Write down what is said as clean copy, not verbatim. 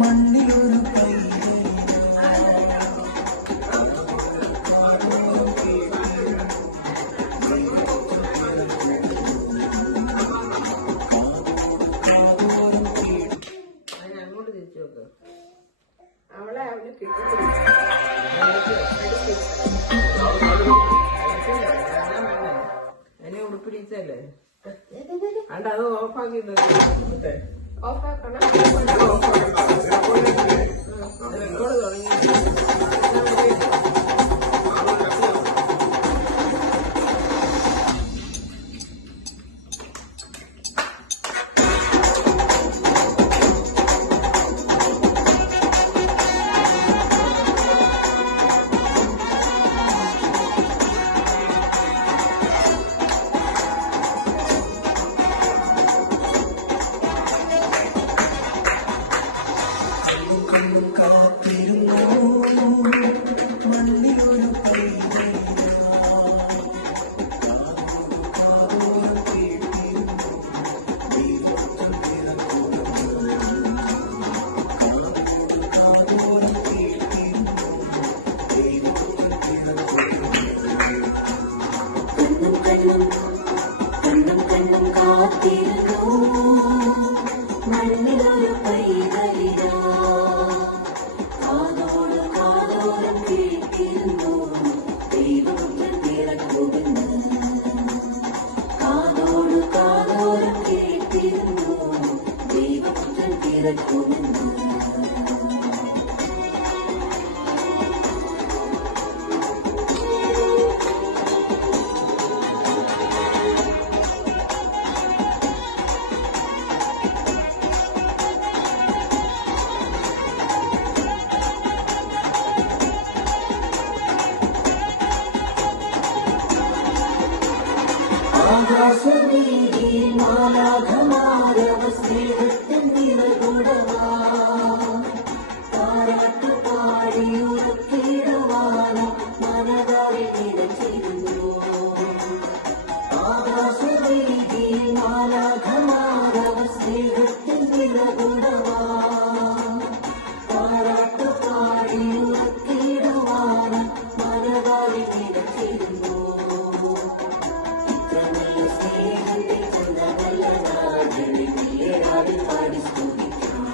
മണ്ണിലൊരു കൈ അങ്ങോട്ട് തിരിച്ചു നോക്ക്. അവളെ അവന് കിട്ടി എന്നെ ഉടുപ്പിടിച്ചല്ലേ അണ്ട് അത് ഓഫാക്കി ഓഫാക്കണം. റെക്കോർഡ് തുടങ്ങി. മണ്ണിലൊരു കൈ മണ്ണിലൊരു പൈതലിതാ കാതോട് കാതോരം കേട്ടിരുന്നു ദൈവപുത്രൻ പിറക്കുമെന്ന് കാതോട് കാതോരം കേട്ടിരുന്നു ദൈവപുത്രൻ പിറക്കുമെന്ന് ആകാശവീതിയിൽ മാലാഖമാരവ സ്നേഹത്തിൻ നിറകുടവാ താരാട്ടു പാടിയുറക്കിടുവാനും മനതാരിൽ നിറച്ചിരുന്നു ആകാശവീതിയിൽ മാലാഖമാരവ സ്നേഹത്തിൻ നിറകുടവാ താരാട്ടു പാടിയുറക്കിടുവാനും മനതാരിൽ നിറച്ചിരുന്നു പാടി സ്തുതിക്കാം.